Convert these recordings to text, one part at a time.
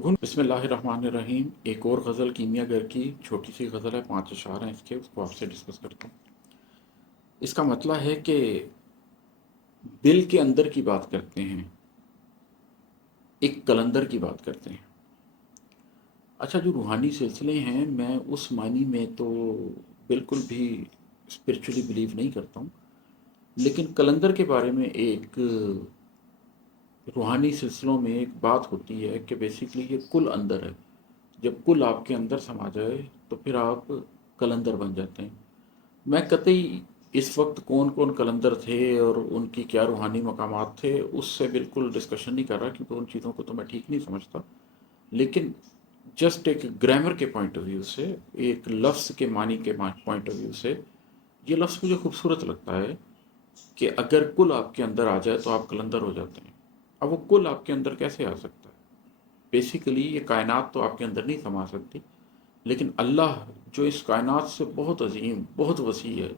بسم اللہ الرحمن الرحیم۔ ایک اور غزل کیمیا گر کی چھوٹی سی غزل ہے، 5 اشعار ہیں اس کے، اس کو آپ سے ڈسکس کرتا ہوں۔ اس کا مطلب ہے کہ دل کے اندر کی بات کرتے ہیں، ایک کلندر کی بات کرتے ہیں۔ اچھا، جو روحانی سلسلے ہیں میں اس معنی میں تو بالکل بھی اسپرچولی بلیو نہیں کرتا ہوں، لیکن کلندر کے بارے میں ایک روحانی سلسلوں میں ایک بات ہوتی ہے کہ بیسیکلی یہ کل اندر ہے۔ جب کل آپ کے اندر سما جائے تو پھر آپ کلندر بن جاتے ہیں۔ میں قطعی اس وقت کون کون کلندر تھے اور ان کی کیا روحانی مقامات تھے اس سے بالکل ڈسکشن نہیں کر رہا، کیونکہ ان چیزوں کو تو میں ٹھیک نہیں سمجھتا، لیکن جسٹ ایک گرامر کے پوائنٹ آف ویو سے، ایک لفظ کے معنی کے پوائنٹ آف ویو سے یہ لفظ مجھے خوبصورت لگتا ہے کہ اگر کل آپ کے اندر آ جائے تو آپ کلندر ہو جاتے ہیں۔ اب وہ کل آپ کے اندر کیسے آ سکتا ہے؟ بیسیکلی یہ کائنات تو آپ کے اندر نہیں سما سکتی، لیکن اللہ جو اس کائنات سے بہت عظیم، بہت وسیع ہے،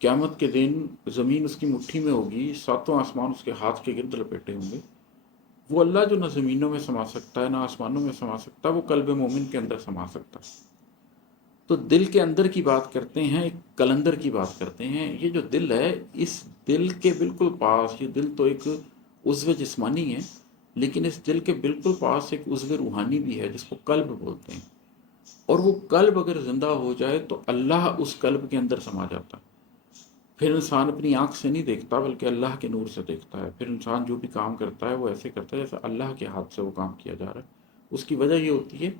قیامت کے دن زمین اس کی مٹھی میں ہوگی، ساتوں آسمان اس کے ہاتھ کے گرد لپیٹے ہوں گے۔ وہ اللہ جو نہ زمینوں میں سما سکتا ہے نہ آسمانوں میں سما سکتا ہے، وہ قلب مومن کے اندر سما سکتا ہے۔ تو دل کے اندر کی بات کرتے ہیں، ایک کلندر کی بات کرتے ہیں۔ یہ جو دل ہے، اس دل کے بالکل پاس، یہ دل تو ایک عضو جسمانی ہے، لیکن اس دل کے بالکل پاس ایک عضو روحانی بھی ہے جس کو قلب بولتے ہیں، اور وہ قلب اگر زندہ ہو جائے تو اللہ اس قلب کے اندر سما جاتا ہے۔ پھر انسان اپنی آنکھ سے نہیں دیکھتا بلکہ اللہ کے نور سے دیکھتا ہے۔ پھر انسان جو بھی کام کرتا ہے وہ ایسے کرتا ہے جیسے اللہ کے ہاتھ سے وہ کام کیا جا رہا ہے۔ اس کی وجہ یہ ہوتی ہے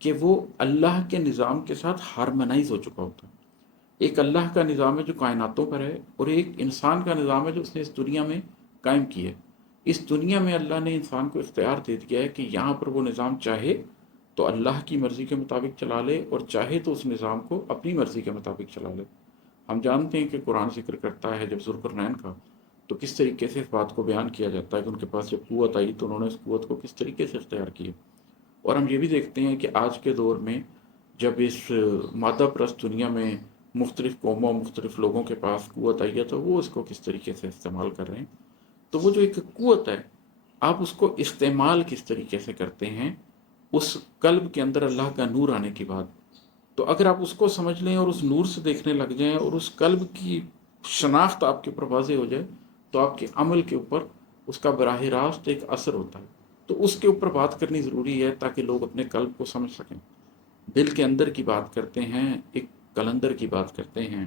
کہ وہ اللہ کے نظام کے ساتھ ہارمنائز ہو چکا ہوتا ہے۔ ایک اللہ کا نظام ہے جو کائناتوں پر ہے، اور ایک انسان کا نظام ہے جو اس نے اس دنیا میں قائم کیا ہے۔ اس دنیا میں اللہ نے انسان کو اختیار دے دیا ہے کہ یہاں پر وہ نظام چاہے تو اللہ کی مرضی کے مطابق چلا لے، اور چاہے تو اس نظام کو اپنی مرضی کے مطابق چلا لے۔ ہم جانتے ہیں کہ قرآن ذکر کرتا ہے جب ذوالقرنین کا، تو کس طریقے سے اس بات کو بیان کیا جاتا ہے کہ ان کے پاس جب قوت آئی تو انہوں نے اس قوت کو کس طریقے سے اختیار کیا۔ اور ہم یہ بھی دیکھتے ہیں کہ آج کے دور میں جب اس مادہ پرست دنیا میں مختلف قوموں، مختلف لوگوں کے پاس قوت آئی ہے تو وہ اس کو کس طریقے سے استعمال کر رہے ہیں۔ تو وہ جو ایک قوت ہے، آپ اس کو استعمال کس طریقے سے کرتے ہیں، اس قلب کے اندر اللہ کا نور آنے کے بعد، تو اگر آپ اس کو سمجھ لیں اور اس نور سے دیکھنے لگ جائیں اور اس قلب کی شناخت آپ کے اوپر واضح ہو جائے، تو آپ کے عمل کے اوپر اس کا براہ راست ایک اثر ہوتا ہے۔ تو اس کے اوپر بات کرنی ضروری ہے تاکہ لوگ اپنے قلب کو سمجھ سکیں۔ دل کے اندر کی بات کرتے ہیں، ایک کلندر کی بات کرتے ہیں،